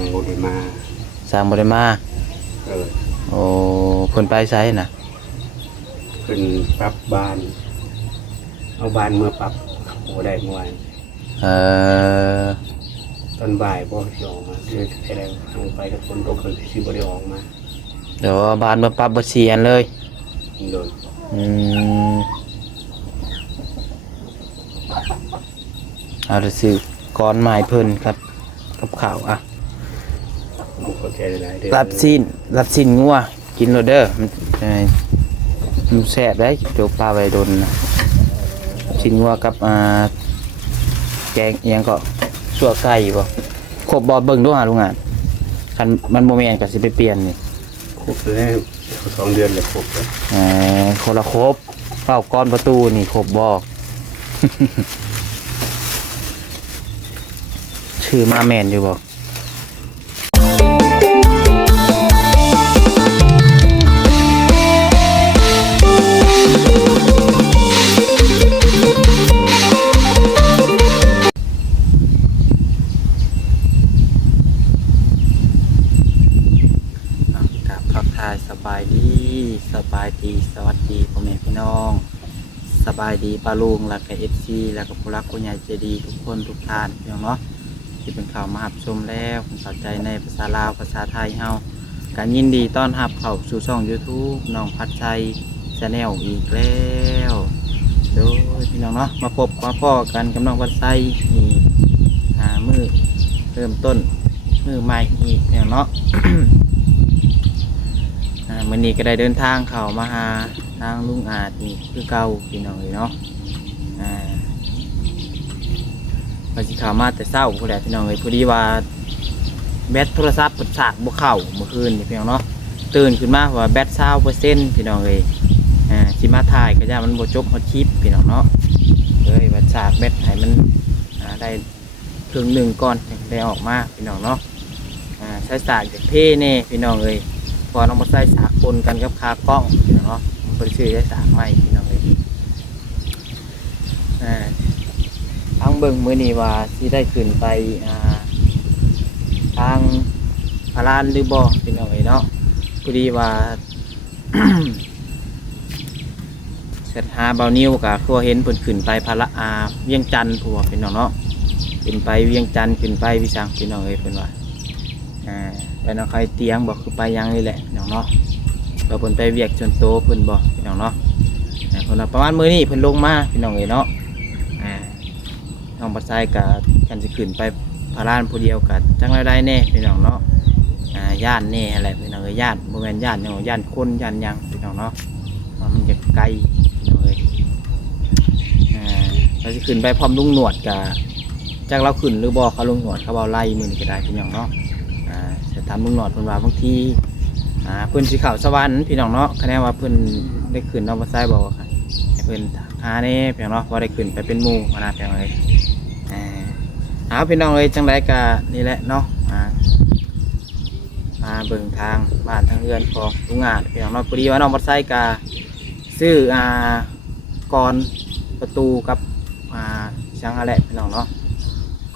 างบ่ได้มา สร้างบ่ได้มาโอ้เพิ่นไปไสน่ะเพิ่นปรับบ้านเอาบ้านเมื่อปรับบ่ได้เมื่อวานตอนบ่ายบ่สิออกมาคือแค่ได้ลงไปกับฝนตกเลยสิบ่ได้ออกมาเดี๋ยวบ้านมาปรับบ่เสียนเลยโดยเอาล่ะซื้อก้อนไม้เพิ่นครับกับข้าวอ่ะรับสิ้นงัวกินโลดเด้อมันแซ่บได้โจกปลาไว้ดนนะสิ้นงัวกับแกงอีหยังก็สั่วไก่บ่ครบบ่เบิ่งดูหาโรงงานคันมันบ่แม่นก็สิไปเปลี่ยนนี่ครบแล้ว2 เดือนแล้วครบแล้วคนละครบเฝ้าก้อนประตูนี่ครบบ่ ชื่อมาแม่นอยู่บ่สบายดีสวัสดีพ่อแม่พี่น้องสบายดีป้าลุงและก็FCและก็ผู้รักผู้ใหญ่ใจดีทุกคนทุกท่านพี่น้องเนาะที่เป็นข่าวมาหับชมแล้วผมสนใจในภาษาลาวภาษาไทยเฮาการยินดีต้อนรับเข้าสู่ช่อง YouTube น้องพัดชัย Channel อีกแล้วโดยพี่น้องเนาะมาพบมาพ่อกันกับน้องพัดชัยนี่มือเริ่มต้นมือใหม่อีกพี่น้องเนาะ มื้อนี้ก็ได้เดินทางเข้ามาหาทางลุงอาจนี่คือเก่าพี่น้องเนาะพอสิเข้ามาแต่เช้าพุ่นแหละพี่น้องพอดีว่าแบตโทรศัพท์กดสากบ่เข้าเมื่อคืนนี่พี่น้องเนาะตื่นขึ้นมาว่าแบต20%พี่น้องสิมาถ่ายก็ย่ามันบ่จบฮอดคลิปพี่น้องเนาะเลยว่าสากแบตให้มันได้ครึ่งหนึ่งก่อนได้ออกมาพี่น้องเนาะใช้สากจากเพ่แน่พี่น้องพอน้องมาใส่สากปนกันกับคากล้องพี่น้องเนาะมันเป็นชื่อได้สากใหม่พี่น้องทางเบิ่งมื้อนี้ว่าที่ได้ขึ้นไปทางพารานหรือบ่พี่น้องเนาะพอดีว่า เสร็จหาเบานิ้วกับครัวเห็นเพิ่นขึ้นไปพาระเวียงจันทร์ผัวพี่น้องเนาะขึ้นไปเวียงจันทร์ขึ้นไปวิสังพี่น้องเพิ่นว่าไปน้องใครเตียงบอกคือไปยังนี่แหละน้องเนาะเราเพิ่นไปเวียกจนโตเพิ่นบอกพี่น้องเนาะเพิ่นประมาณมื้อนี้เพิ่นลงมาพี่น้องเนาะน้องปัสไซกับกันจะขึ้นไปพารานผู้เดียวกันจังไรได้แน่พี่น้องเนาะย่านแน่อะไรพี่น้องย่านบริเวณย่านเนาะย่านคนย่านยังพี่น้องเนาะมันจะไกลพี่น้องเราจะขึ้นไปพร้อมลุงหนวดกับจากเราขึ้นหรือบ่เขาลุงหนวดเขาเบาไล่มือนี่ก็ได้พี่น้องเนาะจะทำลุงหนอดเพิ่นว่าบางทีเพิ่นสีขาวสวรรค์พี่น้องเนาะคะแนนว่าเพิ่นได้ขึ้นน้องบัสไซบอกว่าให้เพิ่นหาเนี่ยพี่น้องเนาะว่าได้ขึ้นไปเป็นหมู่มานะพี่น้องเอาพี่น้องจังไรกะนี่แหละเนาะมาเบิ่งทางบ้านทางเรือนของลุงอาจพี่น้องเนาะพอดีว่าน้องบัสไซกะซื้อกรประตูกับช่างอะไรพี่น้องเนาะ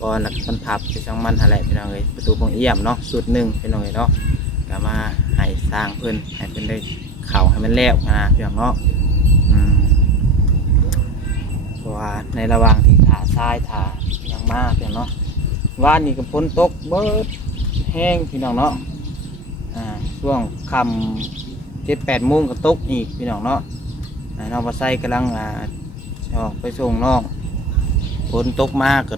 ก่อนหลักมันพับไปช่างมันอะไรพี่น้องประตูพงเอี่ยมเนาะสุดหนึ่งพี่น้องเนาะก็มาให้สร้างเพิ่นให้เพิ่นได้เข่าให้มันแล้วนะพี่น้องเนาะเพราะว่าในระหว่างที่ถ่าทรายถ่ายังมากพี่น้องเนาะว่านนี่ก็ฝนตกเบิดแห้งพี่น้องเนาะช่วงค่ำ7-8 โมงก็ตกอีกพี่น้องเนาะน้องมาใส่กำลังออกไปส่งน้องฝนตกมากก็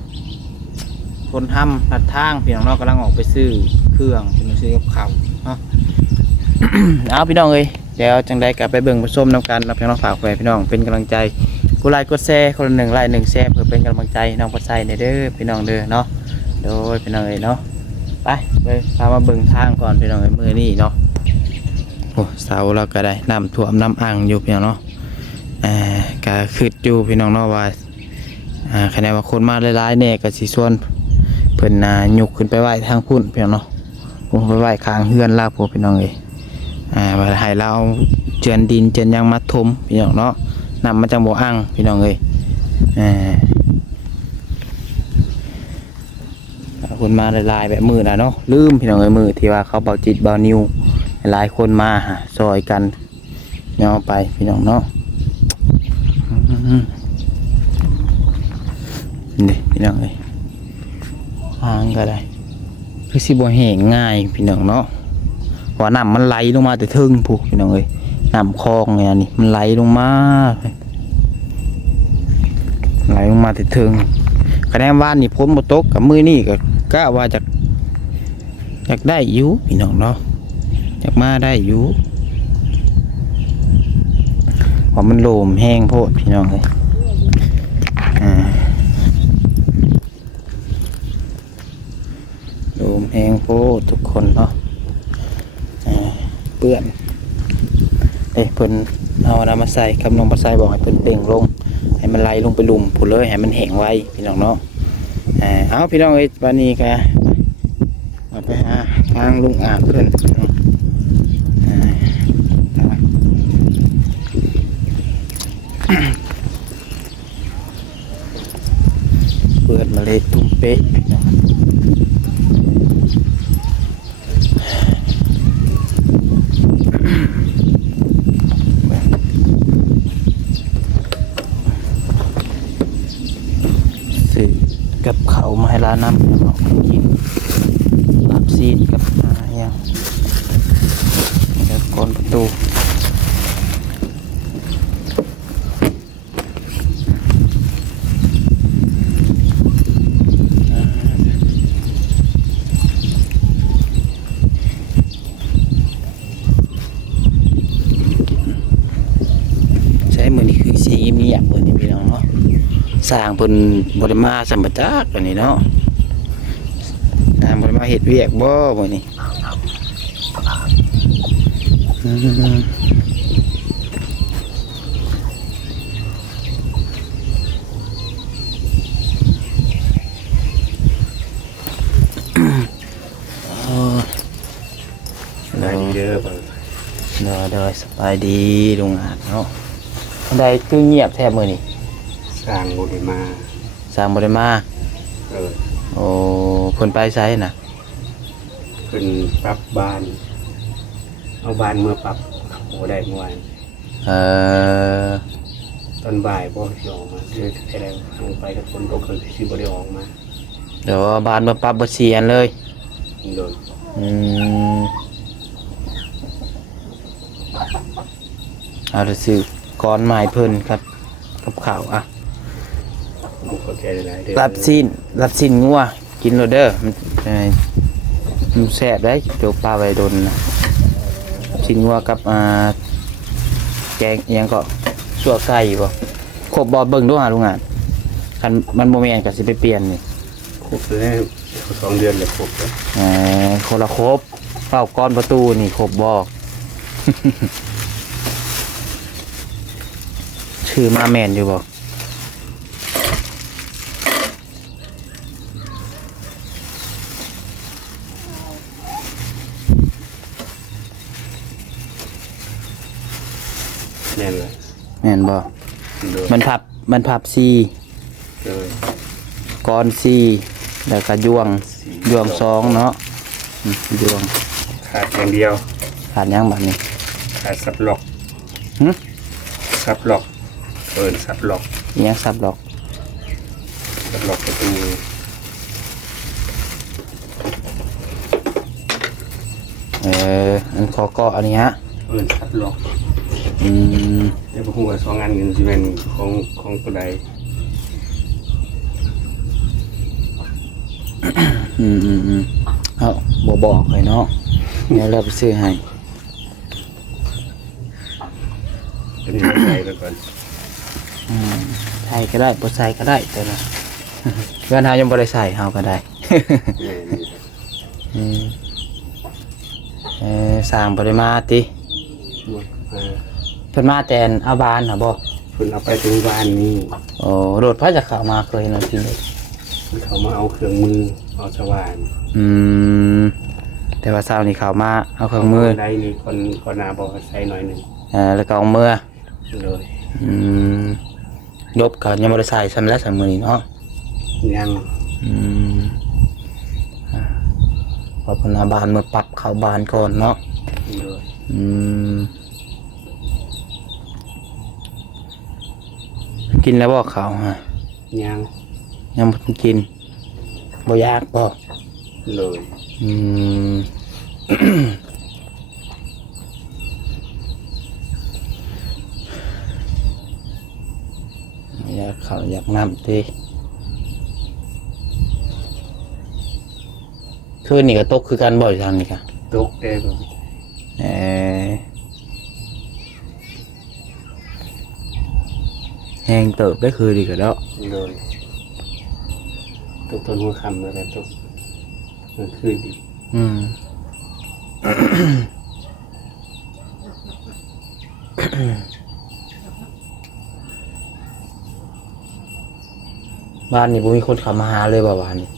คนทำลัดทางพี่น้องเนาะกำลังออกไปซื้อเครื่องเป็นซื้อกับข้าวเนาะ เอาพี่น้องเดี๋ยวจังได้กลับไปเบิ่งผสมน้ำกันรับพี่น้องฝากไว้พี่น้องเป็นกำลังใจกดไลค์กดแชร์คนละ1 ไลค์ 1 แชร์เพื่อเป็นกำลังใจน้องปัสไซเด้อพี่น้องเด้อเนาะโดยพี่น้องเนาะไปพามาเบิ่งทางก่อนพี่น้องมือนี่เนาะโอ้เสาเราก็ได้น้ำท่วมน้ำอ่างอยู่พี่น้องเนาะก็ขึ้นอยู่พี่น้องเนาะว่าคะแนนว่าคนมาหลายๆเนี่ยก็สิส่วนเพิ่นยกขึ้นไปไหว้ทางพุ่นพี่น้องเนาะผมไปไหว้ข้างเฮือนลาพวกพี่น้องว่าให้เราเจือนดินเจือนยังมัดทมพี่น้องเนาะนำมาจากบ่ออ่างพี่น้องคน คนมาหลายๆแบบมือน่ะเนาะลืมพี่น้องเอ้ยมือที่ว่าเขาเบาจิตเบานิวหลายคนมาหาซอยกันย่อไปพี่น้องเนาะนี่พี่น้องเอ้ยทางก็ได้คือสิบ่แห้งง่ายพี่น้องเนาะเพราะน้ำมันไหลลงมาแต่ทึ่งพูพี่น้องเอ้ยน้ำคลองเนี่ยนี่มันไหลลงมาไหลลงมาแต่ทึ่งคะแนนว่านนี่พ้นบ่ตกกับมือนี่ก็กะว่าอยากได้อยู่พี่น้องเนาะอยากมาได้อยู่เพราะมันโลมแห้งโพดพี่น้องเลยโลมแห้งโพดทุกคนเนาะเปื้อนเพิ่นเอาน้ำมาใส่คำนองมาใส่บอกให้เพิ่นเต่งลงให้มันไหลลงไปหลุมผุเลยให้มันแห้งไว้พี่น้องเนาะเอาพี่น้องเอ้ยวันนี้ก็ไปหาทางลุงอาบเพื่อนเปิดมาเลยตุ้มเป๊ะซื้อกับเขามาให้ร้านน้ำบอกกินรับซีนกับอย่างแล้วก่อนประตูใช้มือนี่คือสีมีอย่างเปิดนี่พี่น้องเนาะสร้างเพิ่นบริมาสัมปจักอันนี้เนาะสร้างบริมาเฮ็ดเวียกบ่มื้อนี้ได้เยอะบ่ เด้อสบายดีลุงอาจเนาะได้คือเงียบแทบมื้อนี้ สร้างบ่ได้มา สร้างบ่ได้มา โอ้เพิ่นไปไสน่ะ เพิ่นปรับบ้าน เอาบ้านเมื่อปรับโอ้ได้เมื่อวาน เออ ตอนบ่ายบ่สิออกมาคือแสดงลงไปกับคนตกคือสิบ่ได้ออกมา เดี๋ยวบ้านมาปรับบ่เสียนเลย โดย อืมเอาล่ะซื้อก้อนไม้เพิ่นครับกับข้าวอ่ะ บุกเข้าใจหลายๆเด้อ รับสิ้นงัวกินโลดเด้อมันแซ่บได้เดี๋ยวปลาไว้ดนนะรับสิ้นงัวกับแกงอิหยังก็สั่วไก่บ่ครบบ่เบิ่งดูหาโรงงานคันมันบ่แม่นก็สิไปเปลี่ยนนี่ ครบแล้ว2 เดือนแล้วครบแล้ว คนละครบเฝ้าก้อนประตูนี่ครบบ่ ชื่อมาแม่นอยู่บ่ แน่นเลย แม่นบ่ โดย มันพับ4 โดย ก้อน4แล้วก็ยวง2เนาะยวง ขาดอย่างเดียว ขาดหยังบัดนี้ ขาดซับล็อก หึ ซับล็อกซับล็อก อิหยังซับดอก ซับล็อกประตู อันขอเกาะอันนี้ฮะ ซับล็อก อืม แต่บ่ฮู้ว่า2 อันนี้สิเป็นของตัวใด เอาบอกเลยเนาะเดี๋ยวเราไปซื้อให้ เป็นยังไงไปก่อน ใส่ก็ได้บ่ใส่ก็ได้แต่ละเงินหายังบ่ได้ใส่เฮาก็ได้ นี่ สร้างบ่ได้มาติ หมดมา เพิ่นมาแต่เอาบานน่ะบ่ เพิ่นเอาไปถึงบ้านนี่ โอ้รถพระจะเข้ามาเคยเห็นแล้วจริงเลย เพิ่นเขามาเอาเครื่องมือเอาสว่าน แต่ว่าเช้านี้เข้ามาเอาเครื่องมือ ได้นี่คนนาบอกว่าใส่หน่อยหนึง แล้วก็เอามือ เลย ยบก็ยังบ่ได้ใส่ซ้ำแล้วซ้ำมื้อนี้เนาะ ยัง เ ว่าเพิ่นเอาบ้านมาปรับเข้าบ้านก่อนเนาะ โดย อืมกินแล้วบ่ข้าวฮะ ยัง ยังบ่ทันกินบ่อยากบ่ เลย อืม อยากข้าวอยากน้ำติคืนนี้ก็ตกคือกันบ่อยทางนี้ค่ะ ตกได้บ่ เออแห้งเติบได้คือดีกันแล้ว เลยตกต้นหัวค่ำแล้วก็ตกกลางคืนอีก อืม บ้านนี่บ่มีคนเข้ามาหาเลยบ่บ้านนี่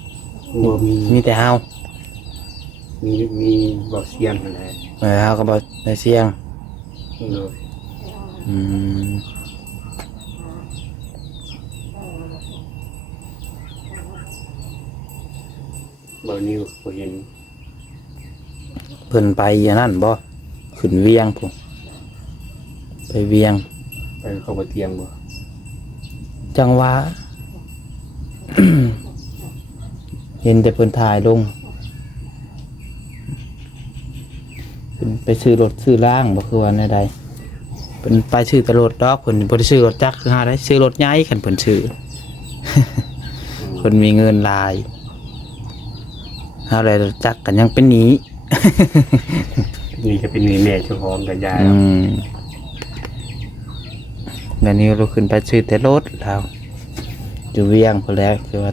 บ่มี มีแต่เฮา มีบ่เสียงอะไร เฮาก็บ่ได้เสียง เลย อืม บ่นิ้วบ่เห็น เพิ่นไปอย่างนั้นบ่ขึ้นเวียงพุ่นไปเวียง ไปเข้าบ่เตียงบ่ จังหวะ เห็นแต่เพิ่นถ่ายลงเพิ่นไปซื้อรถซื้อล่างบ่คือว่าแนวใดเพิ่นไปซื้อแต่รถดอกเพิ่นบ่ได้ซื้อรถจักรคือหาได้ซื้อรถใหญ่คันเพิ่นซื้อ เพิ่นมีเงินหลายหาอะไรรถจักรกันยังเป็นหนี้ นี่ก็เป็นนี่แม่เจ้าของกับยาย อืมแล้วนี้เราขึ้นไปซื้อแต่รถแล้วอยู่เวียงพุ่นแหล้วคือว่า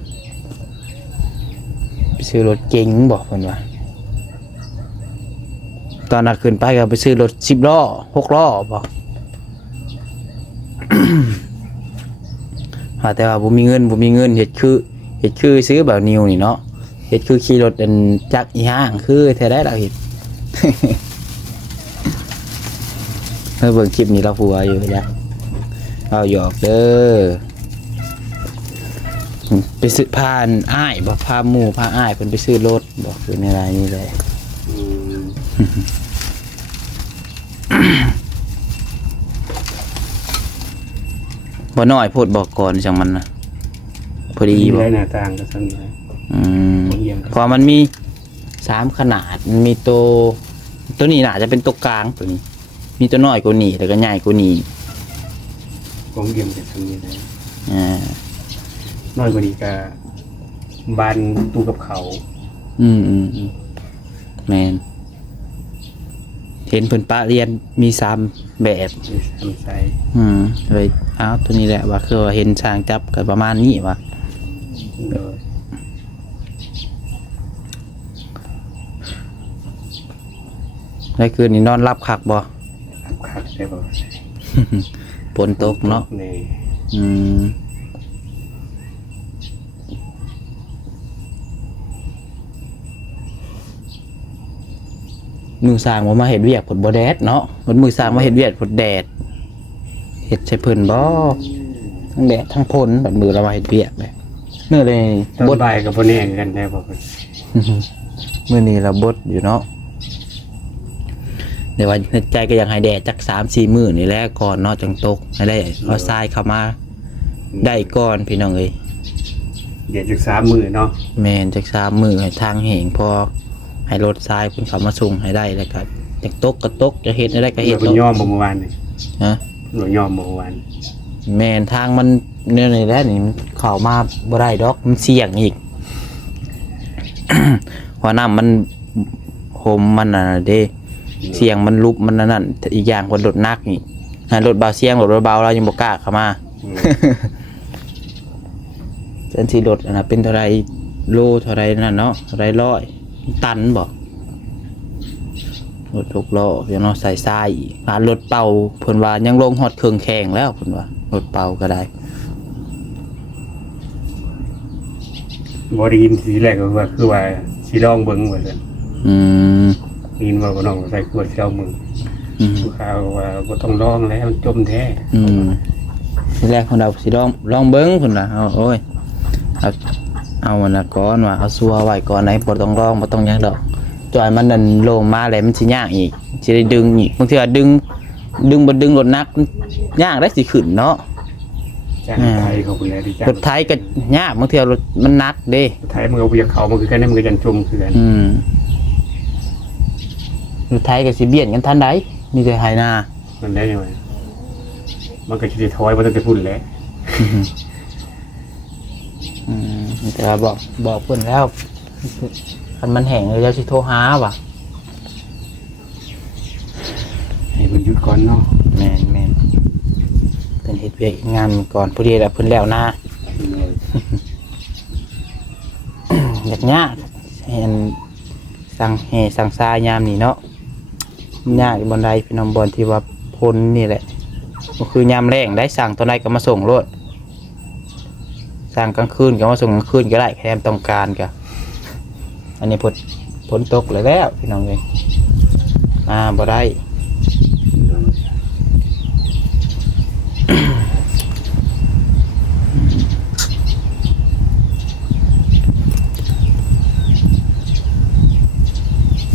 ไปซื้อรถเก๋งบอกเพิ่นว่า ตอนนั้นขึ้นไปก็ไปซื้อรถ10 ล้อ 6 ล้อบอก แต่ว่าบ่มีเงินเฮ็ดคือซื้อแบบนิวนี่เนาะเฮ็ดคือขี่รถอันจักรอีห้างคือแท้ได้ล่ะเฮ็ด เมื่อเบิ่งคลิปนี้เราผัวอยู่จ้ะเอาหยอกเด้อไปซื้อพานอ้ายบ่พาหมู่พาอ้ายเพิ่นไปซื้อรถบ่คือในรายนี้เลย อืม บ่น้อยโพดบอกก่อนจังมันนะพอดี มี บ่ ได้หน้าต่างก็ซั่นนะ อืม บ่เอียง เพอมันมี3ขนาดมันมีตัวนี้น่าจะเป็นตัวกลางตัวนี้ มีตัวน้อยกว่านี้แล้วก็ใหญ่กว่านี้ ของเอียงก็ซั่นนี่ได้ อ่า น้อยกว่านี้ก็บานตู้กับเขาว อืมแม่นเห็นเพิ่นปะเรียนมี3แบบ มีทำใส่ เลยเอาตัวนี้แหละว่าคือว่าเห็นช้างจับกันประมาณนี้ว่ะ โดย ได้คืนนี้นอนรับคักบ่ คักได้บ่ ฝนตกเนาะ นี่ อืมมือสร้างบ่มาเฮ็ดเวียกผลบ่แดดเนาะมันมือสร้างมาเฮ็ดเวียกผลแดดเฮ็ดใส่เพิ่นบ่ทั้งแดดทั้งฝนแบบมือเรามาเฮ็ดเวียกเลยเนื่อเลย ตอน บด บ่ายก็บ่แน่กันได้บ่ มื้อนี้เราบดอยู่เนาะเดี๋ยวว่าในใจก็อยากให้แดดจัก 3-4 มื้อนี่แหละก่อนเนาะจังตกให้ได้เอาทรายเข้ามาได้ก่อนพี่น้องเอ้ย เดี๋ยวจัก3มื้อเนาะ แม่นจัก3 มื้อให้ทางแห้งพอให้รถทรายเพิ่นเข้ามาส่งให้ได้แล้วก็จักตกก็ตกจะเฮ็ดได้ก็เฮ็ด เรายอมบ่เมื่อวานนี่ ฮะ เรายอมบ่เมื่อวาน แม่นทางมันเนี่ยนี่แหละนี่มันเข้ามาบ่ได้ดอกมันเสี่ยงอีก เพราะน้ำมันหมมันน่ะเด้เสียงมันลุบมันนั่นอีกอย่างคนรถนักนี่รถเบาเสียงรถเบาเรายังบ่กล้าเข้ามา อืม เส้นสีรถอันน่ะเป็นเท่าไรโลเท่าไรนั่นเนาะเท่าไรร้อยตันบ่รถ6 ล้อเดี๋ยวเนาะใส่ทรายอีกรถเป่าเพิ่นว่ายังลงฮอดเครื่องแข่งแล้วเพิ่นว่ารถเป่าก็ได้ บ่ได้ยินทีแรกก็ว่าคือว่าสิลองเบิ่งว่าซั่น อืม ได้ยินว่าบ่น้องใส่ขวดสิลองเบิ่ง อืม ผู้ข่าวว่าบ่ต้องลองแล้วมันจมแท้ ทีแรกคนเราสิลองเบิ้งพุ่นน่ะเอาโอ้ยเอามันน่ะก่อนว่าเอาซัวไว้ก่อนไหนบ่ต้องลองบ่ต้องหยังดอก จอยมันนั่นลงมาแล้วมันสิยากอีกสิได้ดึงอีกบางเทื่อดึงบ่ดึงรถหนักยากได้สิขึ้นเนาะ จ้างไทยเขาคนแรกที่จ้าง รถไถก็ยากบางเทื่อรถมันหนักเด้ ไทยมันเอาเบียเขามันคือกันได้มันก็ยันจมคือกัน รถไถก็สิเบียดกันทันใดมีแต่ไหนา มันได้ยังไงมันก็จะถอยมันต้องไปพุ่นแหล้ว แต่ว่าบอกเพิ่นแล้วคันมันแห้งเลยแล้วสิโทรหาว่ะ ให้มันหยุดก่อนเนาะ แม่นเพิ่นเฮ็ดเวียกงานก่อนพอดีแล้วเพิ่นแล้วนะ อยากยากเห็นสั่งซายามนี่เนาะมันยากบนใดพี่น้องบอลที่ว่าพ้นนี่แหละก็คือยามแรงได้สั่งตัวใดก็มาส่งรถสั่งกลางคืนก็มาส่งกลางคืนก็ได้แค่ต้องการก็อันนี้พ้นตกเลยแล้วพี่น้องเลยบ่ได้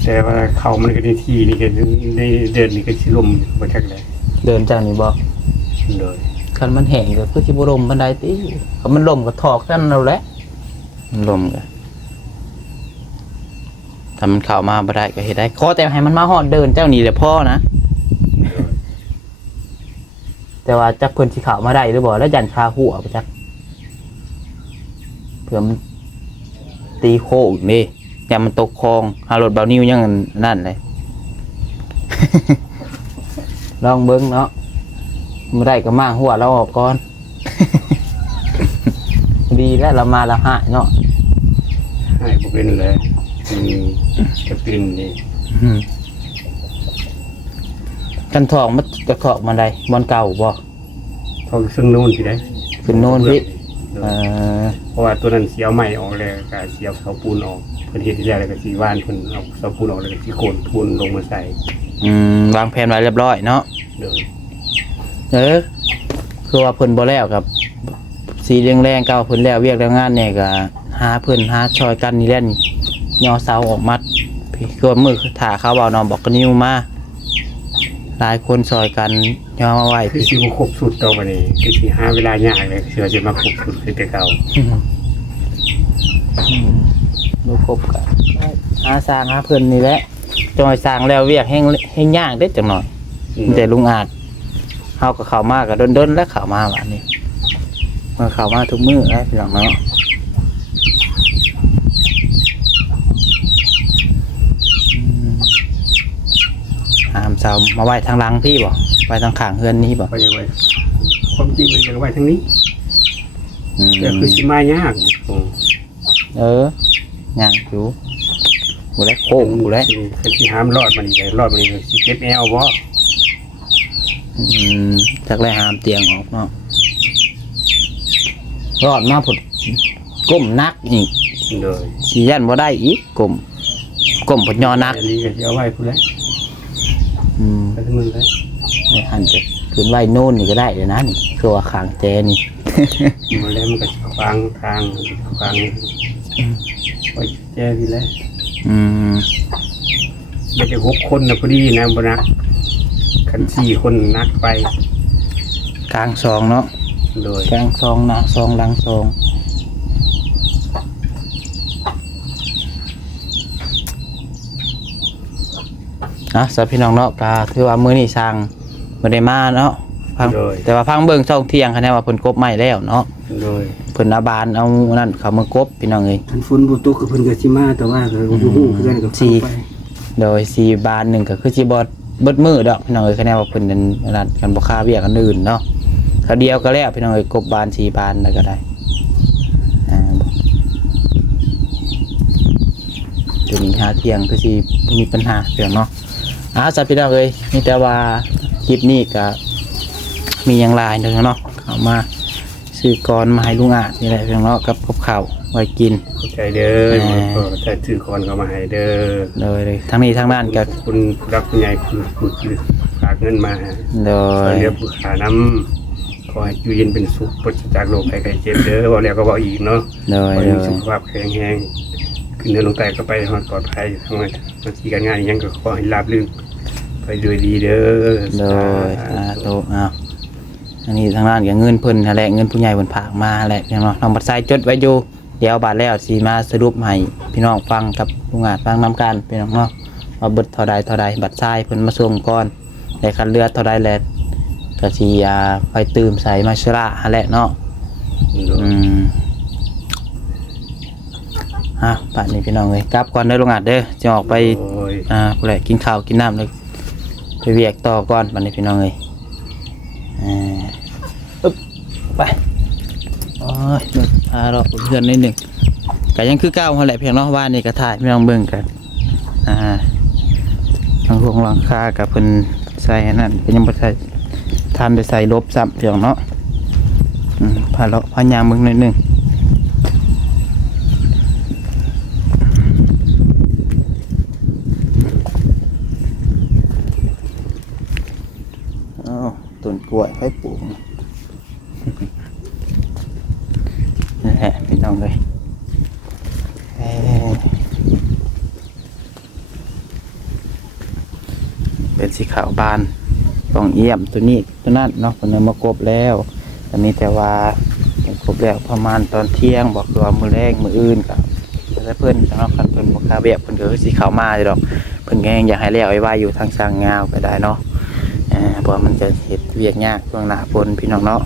แต่ว่าเขามันก็ในที่นี่ก็ในเดินนี่ก็ชิลมมาชักเลย เดินจากนี่บ่ เลย คันมันแห้งก็คือสิบ่ลมบันไดติคันมันลมก็ถอกนั่นแล้วแหละมันลมก็ถ้ามันเข้ามาบ่ได้ก็เฮ็ดได้ขอแต่ให้มันมาฮอดเดินเจ้านี่แหละพ่อนะ แต่ว่าจักเพิ่นสิเข้ามาได้หรือบ่แล้วยันคาหัวไปจักเผื่อมันตีโค้งนี่อย่ามันตกคลองหารถเบานิ้วยังนั่นเลย ลองเบิ่งเนาะบ่ได้ก็มางหัวเราออกก่อน ดีแล้วเรามาแล้วหายเนาะ ให้พวกเป็นเลยจะเป็นนี่ กันทองมันจะเกาะมันใดบอนเก่าบ่ เขาซึ่งนู่นสิได้ ขึ้นโน่นพี่เพราะว่าตัวนั้นเสียวใหม่ออกเลยก็เสียวเสาปูนออกเพิ่นเฮ็ดที่แล้วแล้วก็สีว่านเพิ่นเอาเสาปูนออกแล้วก็สีโคนปูนลงมาใส่ วางแผนไว้เรียบร้อยเนาะ เลย คือว่าเพิ่นบ่แล้วกับสีแรงๆเก่าเพิ่นแล้วเวียกแล้วงานเนี่ยก็หาเพิ่นหาช่วยกันนี่แหละนี่ย่อเสาออกมัดพี่คือว่ามือถ่าเขาเว้าน้องบอกกันนิ้วมาหลายคนช่วยกันย่อมาไว้ คือ พี่ สิบ่ครบสุดต่อไปนี้คือสิหาเวลายากเลยเชื่อจะมาครบสุดคือแต่เก่า บ่ครบก็หาสร้างหาเพิ่นนี่แหละจอยสร้างแล้วเวียกแห้งยากเด้จังหน่อยแต่ลุงอาจเฮาก็เข้ามาก็ดนๆแล้วเข้ามาบัดนี้มาเข้ามาทุกมื้อแล้วพี่น้องเนาะหามเสามาไว้ทางหลังพี่บ่ไว้ทางข้างเฮือนนี้บ่ ก็ยังไว้ความจริงมันยังไว้ทั้งนี้แต่คือสิมายาก ย่างอยู่กูแล้วโค้งกูแล้ว คือสิหามรอดมันนี่รอดมันนี่สิเก็บแอลบ่ จากแรกหามเตียงออกเนาะรอดมาผุดก้มนักอีก เลย สียันบ่ได้อีกก้มผุดยอนัก อันนี้ก็สิเอาไว้พุ่นแหละไปทั้งมือเลย ในหันจะขึ้นไว้โน่นนี่ก็ได้เลยนะนี่คือว่าขางแจนี่ มาแล้วมันก็ขวางทางขวางไปแจ้ที่แล้วไม่ได้6 คนนะพอดีนะบ่นักคัน4 คนนักไป กลางซองเนาะ โดย กลางซองหน้าซองหลังซองสับพี่น้องเนาะก็ถือว่ามื้อนี้สร้างบ่ได้มาเนาะฟังแต่ว่าฟังเบิ่งช่องเที่ยงคะแนนว่าเพิ่นกบใหม่แล้วเนาะ โดย เพิ่นอาบานเอานั่นเขามากบพี่น้องเอ้ย ทันฝนบ่ตกก็เพิ่นก็สิมาแต่ว่าก็บ่ฮู้คือกันกับไป โดย4 บานหนึ่งก็คือสิบ่เบิดมือดอกพี่น้องเอ้ยคะแนนว่าเพิ่นนั่นกันบ่ค่าเวียกกันอื่นเนาะเขาเดียวก็แล้วพี่น้องเอ้ยกบบาน4 บานแล้วก็ได้ตัวนี้หาเที่ยงคือสิมีปัญหาเรื่องเนาะสัตว์พี่น้องเอ้ยมีแต่ว่าคลิปนี้ก็มีอย่างหลายเนาะเข้ามาซื้อก่อนมาให้ลุงอาจนี่แหละพี่น้องเนาะกับข้าวไว้กิน เข้าใจเด้อถ้าถือคอนเข้ามาให้เด้อ เลยทั้งนี้ทั้งนั้นก็ คุณผู้รักผู้ใหญ่คือฝากเงินมา โดย เรียกผู้ขาน้ำขอให้อยู่เย็นเป็นสุขปราศจากโรคภัยไข้เจ็บเด้อว่าแล้วก็บอกอีกเนาะ โดย ขอให้มีสุขภาพแข็งแรง ขึ้นเรือลงใต้ก็ไปฮอดปลอดภัยทำไมหน้าที่การงานอิหยังก็ขอให้ราบรื่นไปด้วยดีเด้อ โดยโตอ้าวอันนี้ทางด้านก็เงินเพิ่นนั่นแหละเงินผู้ใหญ่เพิ่นฝากมาแหละพี่น้องน้องบัดไซจดไว้อยู่เดี๋ยวบาดแล้วสิมาสรุปให้พี่น้องฟังกับลุงอาจฟังนํกันพี่น้องเนาะว่าเบิดเท่าใดบัดไซเพิ่นมาส่งก่อนได้คันเรือเท่าใดแหละก็สิไปตื่มใส่มาชระหั่นแหละเนาะป่านนี้พี่น้องเอ้ยกลับก่อนเด้อลุงอาจเด้อจะออกไปผู้ใดกินข้าวกินน้ำเลยไปเวียกต่อก่อนป่านนี้พี่น้องเอ้ยปึ๊บไปโอ้ยพาเราเพื่อนนิดหนึ่งก็ยังคือเก้าเขาแหละเพียงเนาะว่านี่ก็ถ่ายพี่น้องเบิ่งกันทางพวกหลังคากับเพิ่นใส่นั่นก็ยังบ่ใส่ทานได้ใส่ลบซ้ำเพียงเนาะพาเราพายามเบิ่งนิดหนึ่งต้นกล้วยให้ปลูกนี่แหละพี่น้องเลยเป็นสีขาวบานต้องเยี่ยมตัวนี้ตัวนั้นเนาะคนนั้นมากบแล้วตอนนี้แต่ว่าครบแล้วประมาณตอนเที่ยงบอกตัวมือแรกมืออื่นกับแล้วเพื่อนสำหรับคันเพื่อนบอกคาเบียเพื่อนก็คือสีขาวมาเลยดอกเพื่อนแกงอยากให้เลี้ยวไว้ว่าอยู่ทางสร้างงาวไปได้เนาะเพราะมันจะเห็ดเวียกยากช่วงหน้าฝนพี่น้องเนาะ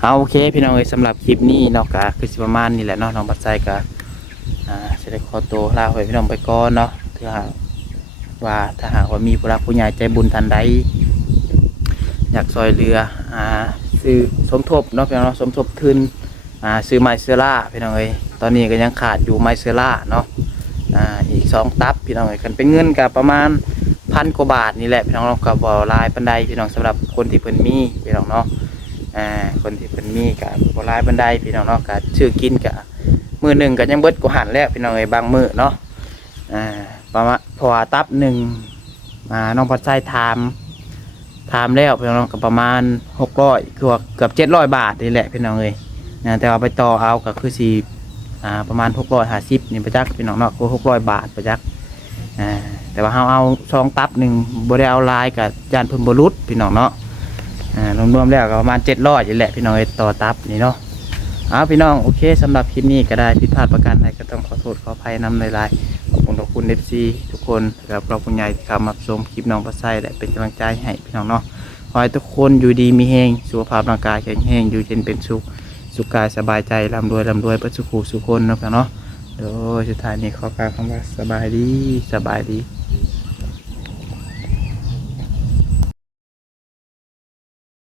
เอาโอเคพี่น้องสำหรับคลิปนี้เนาะก็คือประมาณนี้แหละเนาะน้องบัดไซก็จะได้ขอตัวลาไปพี่น้องไปก่อนเนาะถ้าหากว่ามีผู้รักผู้ใหญ่ใจบุญทันใดอยากซอยเรือซื้อสมทบเนาะพี่น้องสมทบทุนซื้อไมเซล่าพี่น้องตอนนี้ก็ยังขาดอยู่ไมเซล่าเนาะอีก2 ตับพี่น้องกันเป็นเงินกับประมาณ1,000 กว่าบาทนี่แหละพี่น้องกับบอลายบันไดพี่น้องสำหรับคนที่เพิ่นมีพี่น้องเนาะคนที่เพิ่นมีกับบอลายบันไดพี่น้องเนาะกับชื่อกินกับมือหนึ่งกับยังเบิดกูหันแล้วพี่น้องบางมือเนาะประมาณพอตับหนึ่งน้องพัดไส้ทามแล้วพี่น้องกับประมาณ600เกือบ700 บาทนี่แหละพี่น้องแต่ว่าไปต่อเอาก็คือประมาณ650นี่ประจักพี่น้องเนาะก็600 บาทประจักแต่ว่าเอา2 ตับหนึ่งบริเอาลายกับจานพุ่นบรุษพี่น้องเนาะรวมๆแล้วก็ประมาณ700นี่แหละพี่น้องต่อตับนี่เนาะพี่น้องโอเคสำหรับคลิปนี้ก็ได้ผิดพลาดประการใดก็ต้องขอโทษขออภัยนำในไลน์ขอบคุณFC ทุกคนกับเราคุณใหญ่ที่เข้ามาชมคลิปน้องบัดไซและเป็นกำลังใจให้พี่น้องเนาะขอให้ทุกคนอยู่ดีมีแห้งสุขภาพร่างกายแข็งแรงอยู่เย็นเป็นสุขกายสบายใจร่ำรวยเพื่อสุขคนเนาะพี่น้องเนาะโดยสุดท้ายนี้ขอกล่าวคำว่าสบายดี